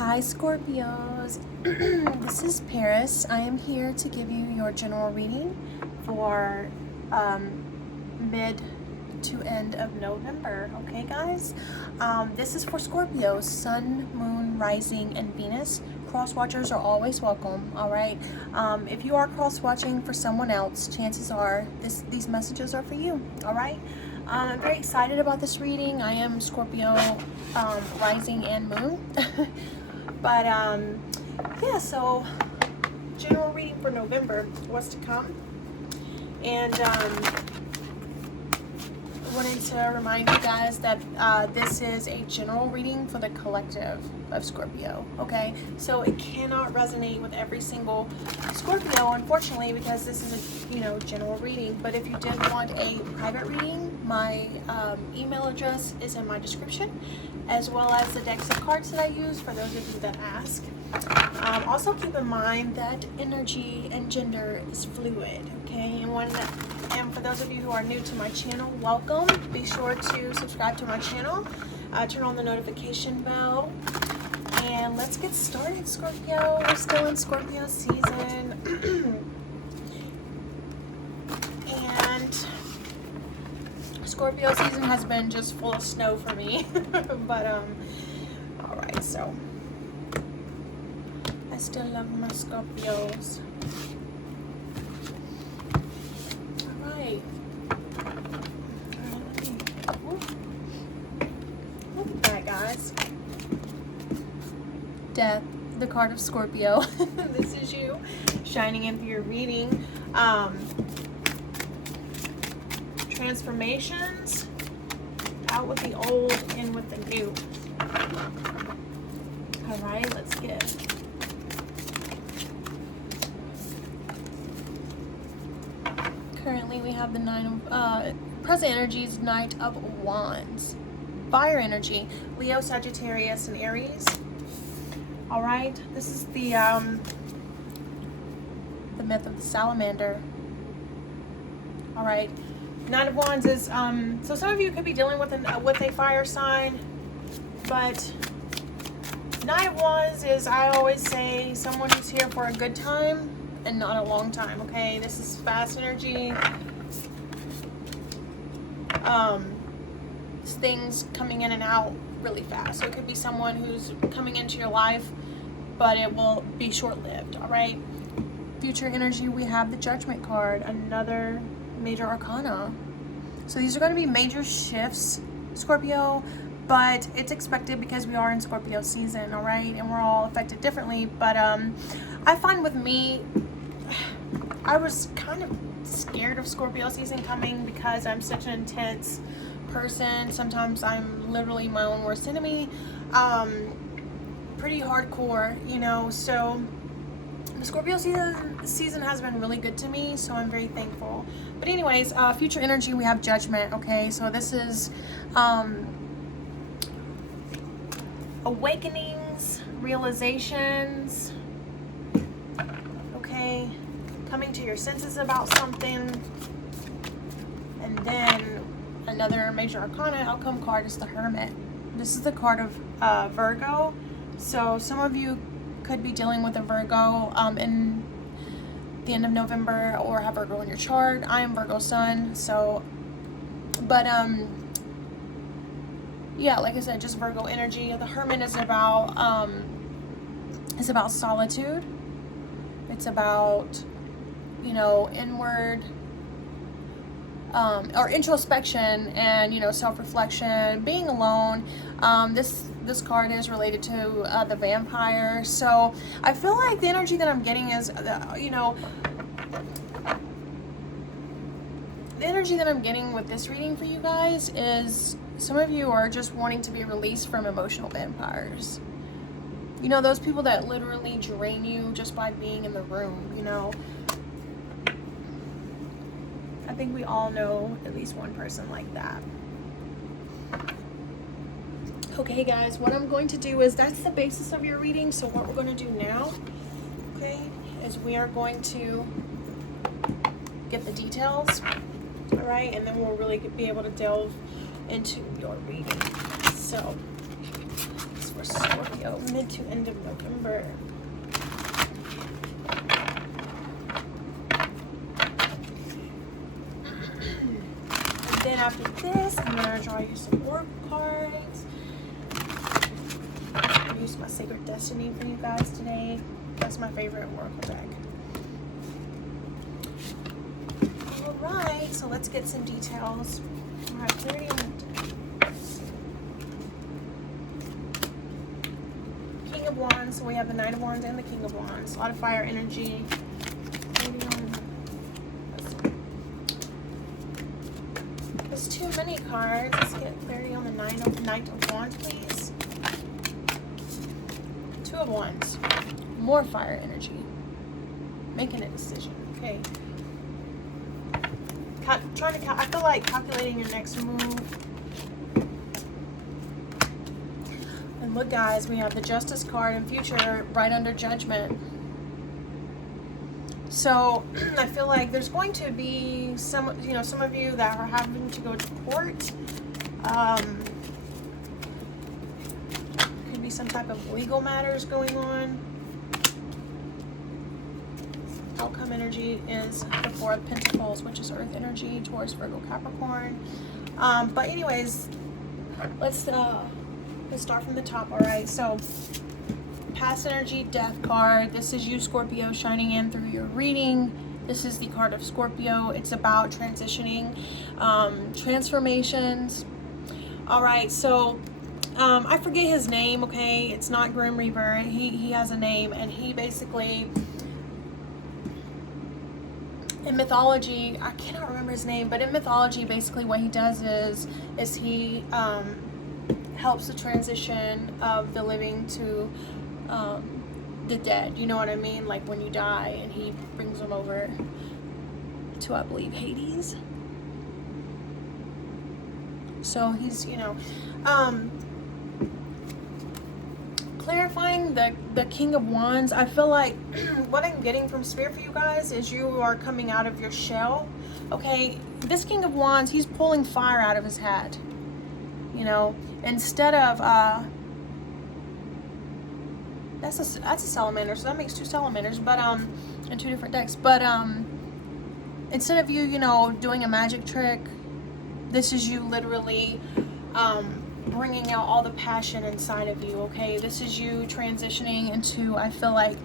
Hi Scorpios, this is Paris. I am here to give you your general reading for mid to end of November. Okay guys, this is for Scorpios, Sun, Moon, Rising, and Venus. Cross watchers are always welcome. All right, if you are cross watching for someone else, chances are these messages are for you. All right, I'm very excited about this reading. I am Scorpio, Rising and Moon. But yeah, so general reading for November, what's to come. And I wanted to remind you guys that this is a general reading for the collective of Scorpio. Okay, so it cannot resonate with every single Scorpio, unfortunately, because this is a general reading. But if you did want a private reading, my email address is in my description, as well as the decks of cards that I use for those of you that ask. Also keep in mind that energy and gender is fluid, okay? And for those of you who are new to my channel, welcome. Be sure to subscribe to my channel, turn on the notification bell, and let's get started, Scorpio. We're still in Scorpio season. And Scorpio season has been just full of snow for me. But all right, so I still love my Scorpios. All right, look at that, guys. Death, the card of Scorpio. This is you shining in for your reading. Transformations, out with the old, in with the new. All right, let's get currently we have the nine of present energies, Knight of Wands, fire energy, Leo, Sagittarius, and Aries. All right, this is the myth of the salamander. All right, Nine of Wands is so some of you could be dealing with a fire sign, but Nine of Wands is, I always say, someone who's here for a good time and not a long time. Okay, this is fast energy. Things coming in and out really fast. So it could be someone who's coming into your life, but it will be short-lived. All right, future energy, we have the Judgment card, another major arcana. So these are going to be major shifts, Scorpio, but it's expected because we are in Scorpio season. All right, and we're all affected differently. But I find with me, I was kind of scared of Scorpio season coming because I'm such an intense person. Sometimes I'm literally my own worst enemy. Pretty hardcore, so the Scorpio season has been really good to me, so I'm very thankful. But anyways, future energy, we have Judgment. Okay, so this is awakenings, realizations, okay, coming to your senses about something. And then another major arcana outcome card is the Hermit. This is the card of Virgo. So some of you could be dealing with a Virgo in the end of November, or have Virgo in your chart. I am Virgo Sun, so, but yeah, like I said, just Virgo energy. The Hermit is about solitude. It's about inward or introspection and self-reflection, being alone. This card is related to the vampire. So I feel like the energy that I'm getting is the energy that I'm getting with this reading for you guys is some of you are just wanting to be released from emotional vampires. Those people that literally drain you just by being in the room. I think we all know at least one person like that. Okay guys, what I'm going to do is, that's the basis of your reading. So what we're going to do now, okay, is we are going to get the details, all right, and then we'll really be able to delve into your reading. So let's for Scorpio, mid to end of November. And then after this, I'm going to draw you some oracle cards. I'll use my Sacred Destiny for you guys today. That's my favorite oracle deck. Alright, so let's get some details. Alright, clarity on the deck. King of Wands, so we have the Knight of Wands and the King of Wands. A lot of fire energy. There's too many cards. Let's get clarity on the Knight of Wands, please. Two of Wands. More fire energy. Making a decision. Okay. I feel like calculating your next move. And look, guys, we have the Justice card in future right under Judgment. So I feel like there's going to be some of you that are having to go to court. Could be some type of legal matters going on. Outcome energy is the Four of Pentacles, which is Earth energy, Taurus, Virgo, Capricorn. But anyways, let's start from the top. All right, so past energy, Death card. This is you, Scorpio, shining in through your reading. This is the card of Scorpio. It's about transitioning, transformations. All right, so I forget his name. Okay, it's not Grim Reaper. He has a name, and he basically, in mythology, I cannot remember his name, but in mythology, basically what he does is he helps the transition of the living to the dead. You know what I mean? Like when you die, and he brings them over to, I believe, Hades. So he's, clarifying the King of Wands. I feel like what I'm getting from Spirit for you guys is you are coming out of your shell. Okay, this King of Wands, he's pulling fire out of his hat. Instead of that's a salamander, so that makes two salamanders, but in two different decks. But instead of you doing a magic trick, this is you literally bringing out all the passion inside of you. Okay, this is you transitioning into, I feel like,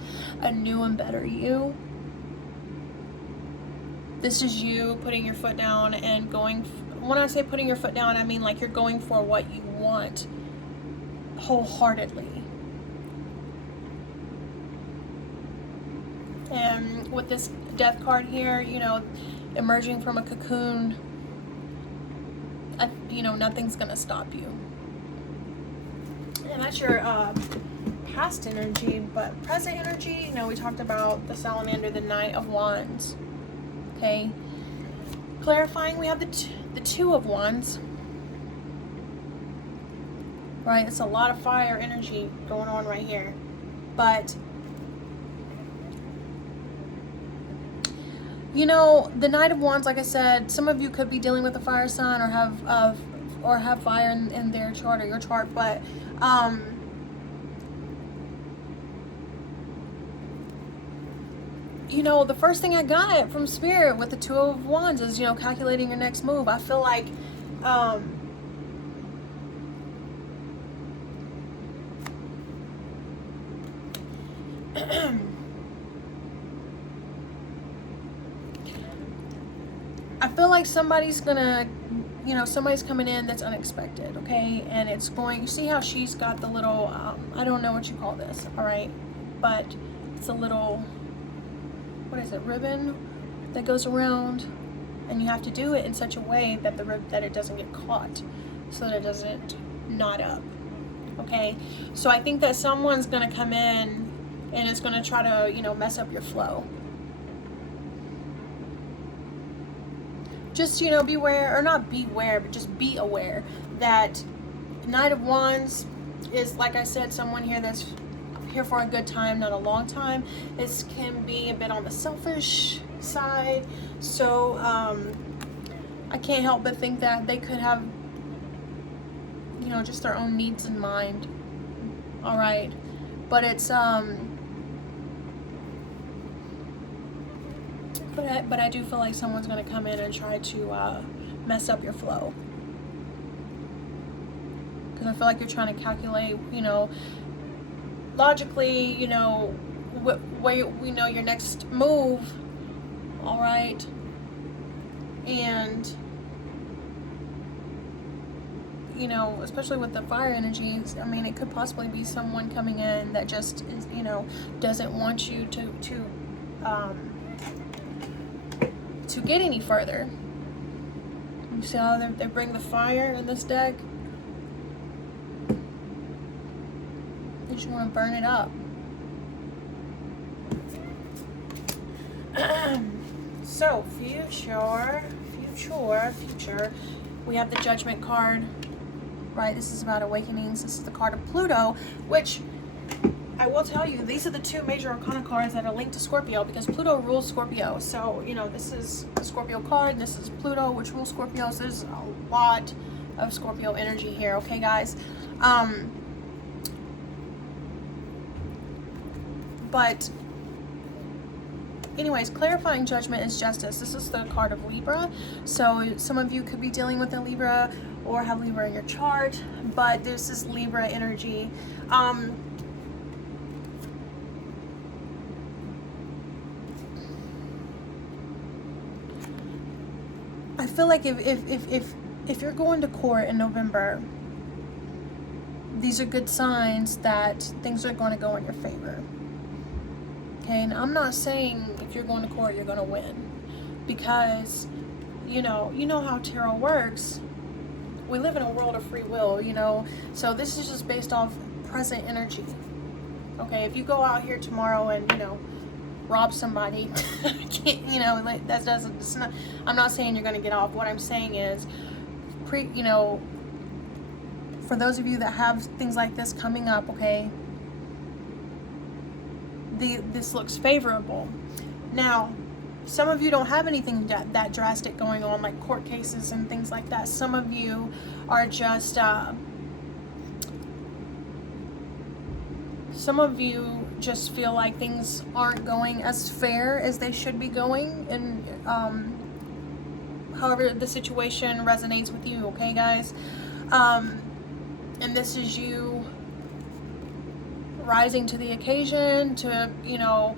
a new and better you. This is you putting your foot down and going. When I say putting your foot down, I mean like you're going for what you want wholeheartedly. And with this Death card here, emerging from a cocoon, nothing's gonna stop you. And that's your past energy. But present energy, we talked about the salamander, the Knight of Wands. Okay, clarifying, we have the Two of Wands. Right, it's a lot of fire energy going on right here. But the Knight of Wands, like I said, some of you could be dealing with a fire sign or have fire in their chart or your chart, but the first thing I got from Spirit with the Two of Wands is, calculating your next move. I feel like I feel like somebody's gonna, somebody's coming in that's unexpected, okay? And it's going, you see how she's got the little, I don't know what you call this, all right? But it's a little, what is it, ribbon that goes around, and you have to do it in such a way that that it doesn't get caught, so that it doesn't knot up, okay? So I think that someone's gonna come in and is gonna try to, mess up your flow. Just, beware, or not beware, but just be aware that Knight of Wands is, like I said, someone here that's here for a good time, not a long time. This can be a bit on the selfish side. So I can't help but think that they could have, just their own needs in mind all right? But it's but I do feel like someone's going to come in and try to mess up your flow, because I feel like you're trying to calculate, you know, logically, you know, where we know your next move, all right? And you know, especially with the fire energies, I mean, it could possibly be someone coming in that just is, you know, doesn't want you to get any further. You see how they bring the fire in this deck? They just want to burn it up. So, future. We have the Judgment card, right? This is about awakenings. This is the card of Pluto, which I will tell you, these are the two major arcana cards that are linked to Scorpio, because Pluto rules Scorpio. So, you know, this is the Scorpio card. This is Pluto, which rules Scorpio. So there's a lot of Scorpio energy here, okay, guys? But anyways, clarifying judgment is justice. This is the card of Libra. So some of you could be dealing with a Libra or have Libra in your chart, but this is Libra energy. I feel like if you're going to court in November, these are good signs that things are going to go in your favor. Okay, and I'm not saying if you're going to court you're going to win, because you know how tarot works. We live in a world of free will, you know, so this is just based off present energy. Okay, if you go out here tomorrow and, you know, rob somebody, you know, that doesn't, it's not, I'm not saying you're going to get off. What I'm saying is, you know, for those of you that have things like this coming up, okay, this looks favorable. Now, some of you don't have anything that drastic going on, like court cases and things like that. Some of you are just, some of you just feel like things aren't going as fair as they should be going, and however the situation resonates with you, okay, guys? And this is you rising to the occasion, to, you know,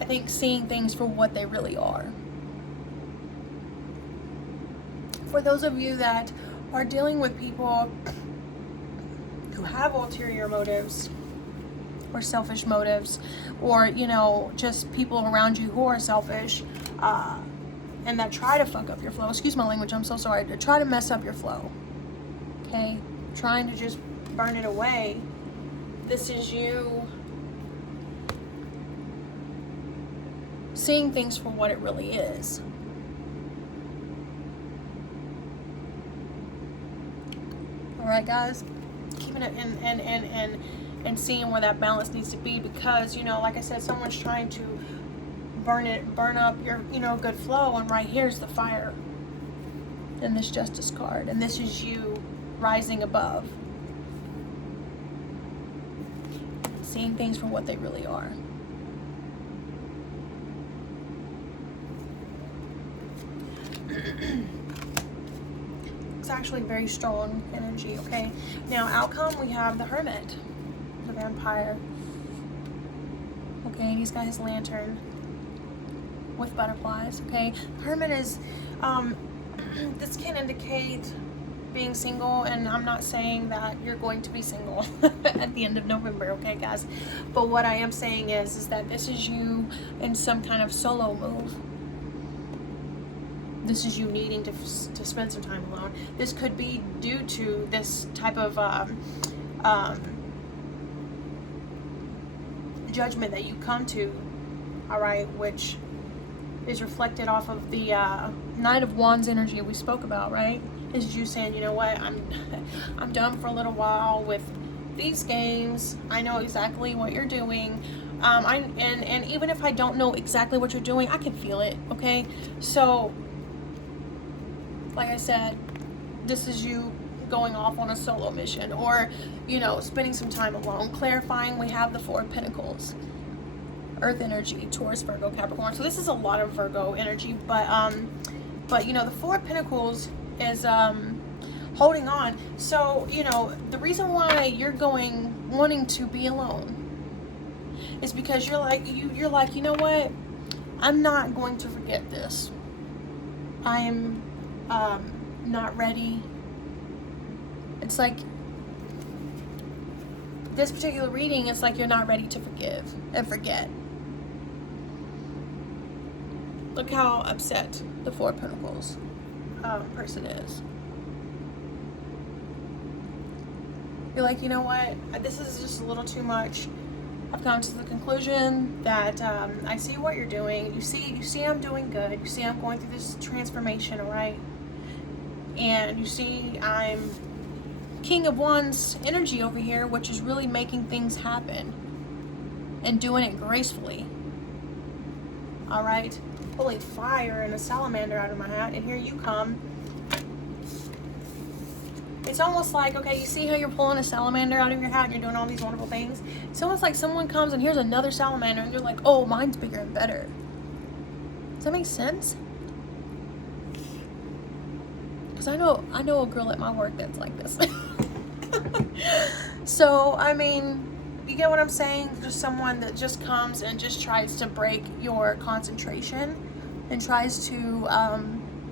I think seeing things for what they really are. For those of you that are dealing with people who have ulterior motives or selfish motives, or, you know, just people around you who are selfish, and that try to fuck up your flow, excuse my language, I'm so sorry, to try to mess up your flow, okay, trying to just burn it away, this is you seeing things for what it really is. All right, guys, keeping it and seeing where that balance needs to be, because, you know, like I said, someone's trying to burn up your, you know, good flow, and right here's the fire in this Justice card, and this is you rising above, seeing things for what they really are. It's actually very strong energy, okay? Now, outcome, we have the Hermit, the Vampire. Okay, and he's got his lantern with butterflies, okay? Hermit is, this can indicate being single, and I'm not saying that you're going to be single at the end of November, okay, guys? But what I am saying is that this is you in some kind of solo move. This is you needing to spend some time alone. This could be due to this type of judgment that you come to, all right, which is reflected off of the Knight of Wands energy we spoke about, right? This is you saying, you know what, I'm done for a little while with these games. I know exactly what you're doing. And even if I don't know exactly what you're doing, I can feel it, okay? So, like I said, this is you going off on a solo mission, or, you know, spending some time alone. Clarifying, we have the Four of Pentacles. Earth energy, Taurus, Virgo, Capricorn. So this is a lot of Virgo energy, but you know, the Four of Pentacles is holding on. So, you know, the reason why you're wanting to be alone is because you're like, you know what? I'm not going to forget this. I am not ready. It's like this particular reading, it's like you're not ready to forgive and forget. Look how upset the Four of Pentacles person is. You're like, you know what? This is just a little too much. I've come to the conclusion that I see what you're doing. You see I'm doing good. You see I'm going through this transformation, all right? And you see I'm King of Wands energy over here, which is really making things happen and doing it gracefully. All right? Pulling fire and a salamander out of my hat, and here you come. It's almost like, okay, you see how you're pulling a salamander out of your hat and you're doing all these wonderful things? It's almost like someone comes and here's another salamander and you're like, oh, mine's bigger and better. Does that make sense? Because I know a girl at my work that's like this. So, I mean, you get what I'm saying? There's someone that just comes and just tries to break your concentration and tries to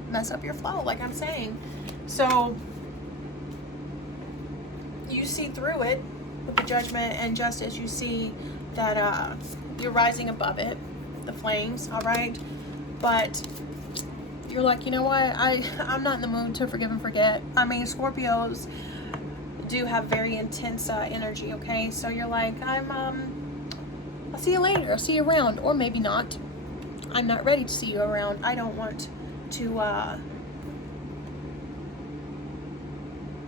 mess up your flow, like I'm saying. So you see through it with the Judgment and Justice. You see that you're rising above it, the flames, all right? But you're like, you know what? I'm not in the mood to forgive and forget. I mean, Scorpios do have very intense energy, okay? So you're like, I'll see you later. I'll see you around. Or maybe not. I'm not ready to see you around. I don't want to, I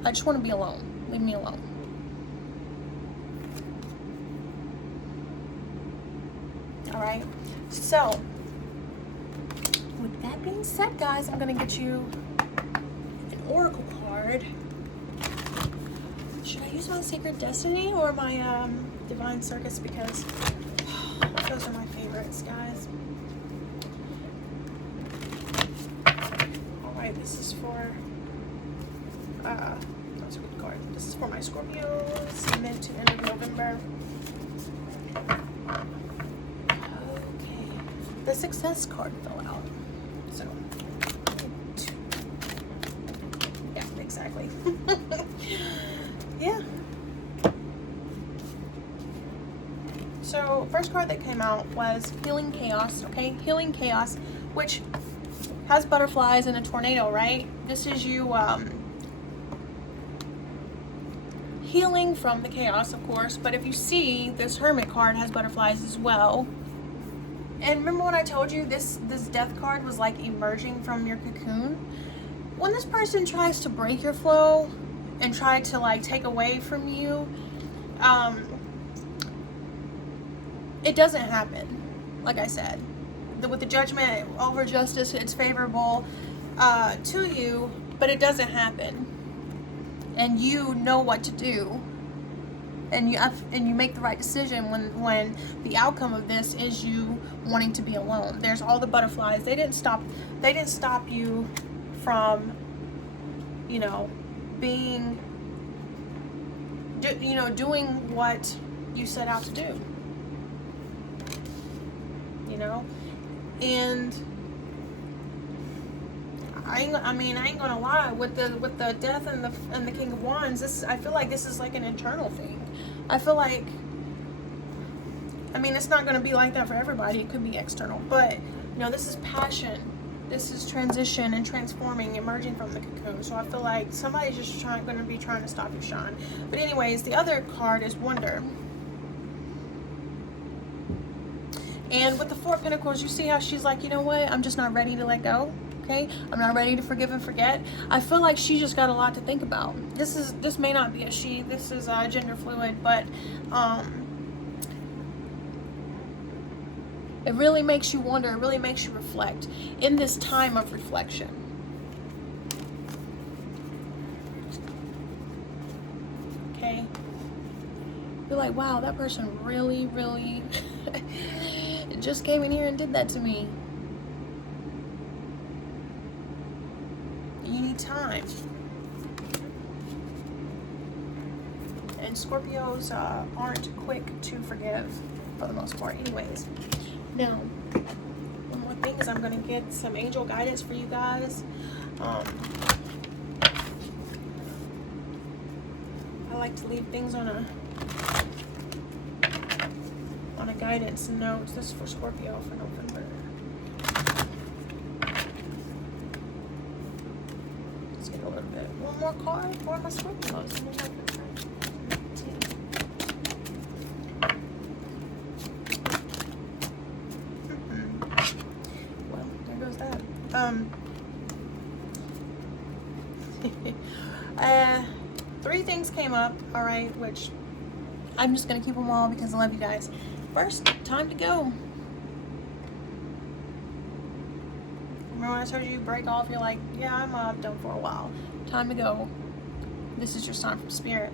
just want to be alone. Leave me alone. Alright, so with that being said, guys, I'm going to get you an oracle card. Should I use my Sacred Destiny or my Divine Circus? Because those are my favorites, guys. Alright, this is for that's a good card. This is for my Scorpios, mid to end of November. Okay. The Success card fell out. So, yeah, exactly. Yeah. So, first card that came out was Healing Chaos, okay? Healing Chaos, which has butterflies and a tornado, right? This is you, healing from the chaos, of course, but if you see, this Hermit card has butterflies as well. And remember when I told you this Death card was like emerging from your cocoon? When this person tries to break your flow and try to like take away from you, it doesn't happen. Like I said, with the Judgment over Justice, it's favorable to you, but it doesn't happen. And you know what to do, and you make the right decision when the outcome of this is you wanting to be alone. There's all the butterflies. They didn't stop you from, you know, doing what you set out to do. You know, and I ain't gonna lie, with the Death and the King of Wands, I feel like this is like an internal thing. I feel like, I mean, it's not gonna be like that for everybody. It could be external, but you know, this is passion. This is transition and transforming, emerging from the cocoon. So I feel like somebody's just gonna be trying to stop you shine. But anyways, the other card is Wonder. And with the Four of Pentacles, you see how she's like, you know what? I'm just not ready to let go. Okay, I'm not ready to forgive and forget. I feel like she just got a lot to think about. This may not be a she. This is gender fluid, but it really makes you wonder. It really makes you reflect in this time of reflection. You're like, wow, that person really, really just came in here and did that to me. You need time. And Scorpios aren't quick to forgive for the most part anyways. Now, one more thing is I'm going to get some angel guidance for you guys. I like to leave things on a guidance note. This is for Scorpio for November. Let's get a little bit. One more card for my Scorpios. Well, there goes that. Three things came up, all right, which I'm just gonna keep them all because I love you guys. First, time to go. Remember when I told you break off? You're like, yeah, I'm done for a while. Time to go. This is your sign from Spirit.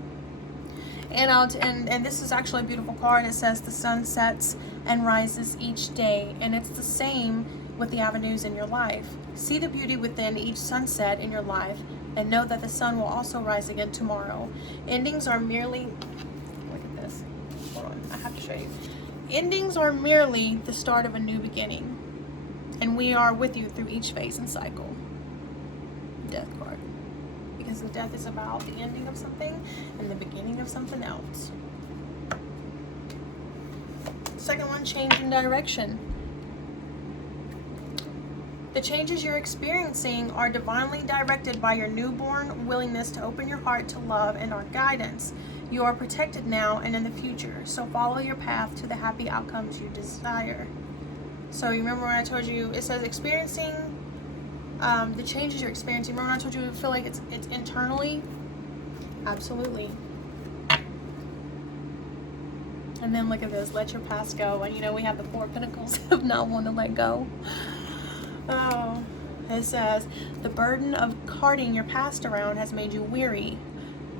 And this is actually a beautiful card. It says the sun sets and rises each day, and it's the same with the avenues in your life. See the beauty within each sunset in your life, and know that the sun will also rise again tomorrow. Endings are merely, look at this. Hold on, I have to show you. Endings are merely the start of a new beginning, and we are with you through each phase and cycle. Death card. Because the death is about the ending of something and the beginning of something else. Second one, change in direction. The changes you're experiencing are divinely directed by your newborn willingness to open your heart to love and our guidance. You are protected now and in the future, so follow your path to the happy outcomes you desire. So you remember when I told you, it says experiencing the changes you're experiencing. Remember when I told you feel like it's internally? Absolutely. And then look at this, let your past go. And you know we have the Four of Pentacles of not wanting to let go. Oh, it says, the burden of carting your past around has made you weary,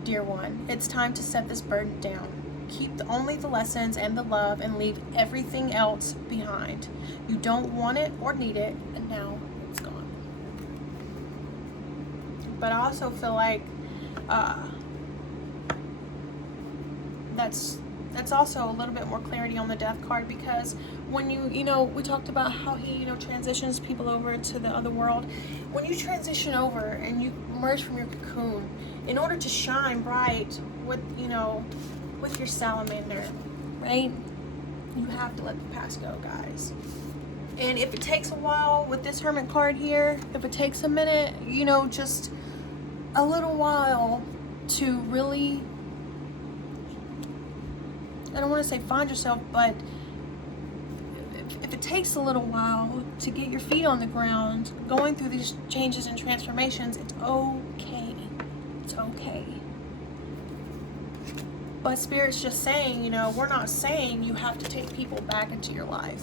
dear one. It's time to set this burden down. Keep only the lessons and the love and leave everything else behind. You don't want it or need it, and now it's gone. But I also feel like that's also a little bit more clarity on the death card, because when you know, we talked about how he, you know, transitions people over to the other world. When you transition over and you emerge from your cocoon, in order to shine bright with, you know, with your salamander, right? You have to let the past go, guys. And if it takes a while with this Hermit card here, if it takes a minute, you know, just a little while to really, I don't want to say find yourself, but if it takes a little while to get your feet on the ground, going through these changes and transformations, it's okay. It's okay. But Spirit's just saying, you know, we're not saying you have to take people back into your life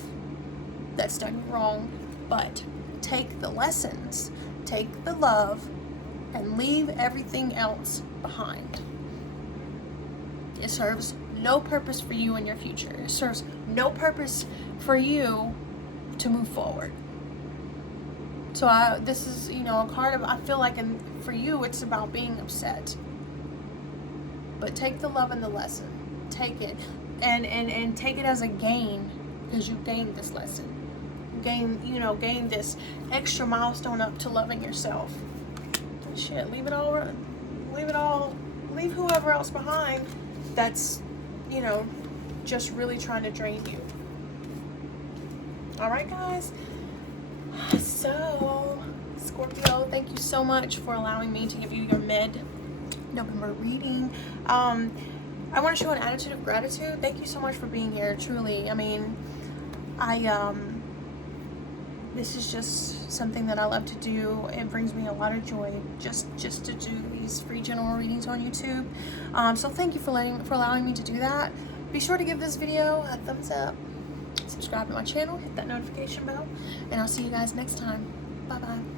that's done you wrong, but take the lessons, take the love, and leave everything else behind. It serves no purpose for you in your future. It serves no purpose for you to move forward. So this is, you know, a card of, I feel like for you it's about being upset. But take the love and the lesson. Take it and take it as a gain, because you gained this lesson. Gain this extra milestone up to loving yourself. Shit, leave whoever else behind that's, you know, just really trying to drain you. All right, guys. So, Scorpio, thank you so much for allowing me to give you your mid-November reading. I want to show an attitude of gratitude. Thank you so much for being here, truly. I mean, this is just something that I love to do. It brings me a lot of joy just to do these free general readings on YouTube. So thank you for allowing me to do that. Be sure to give this video a thumbs up, subscribe to my channel, hit that notification bell, and I'll see you guys next time. Bye bye.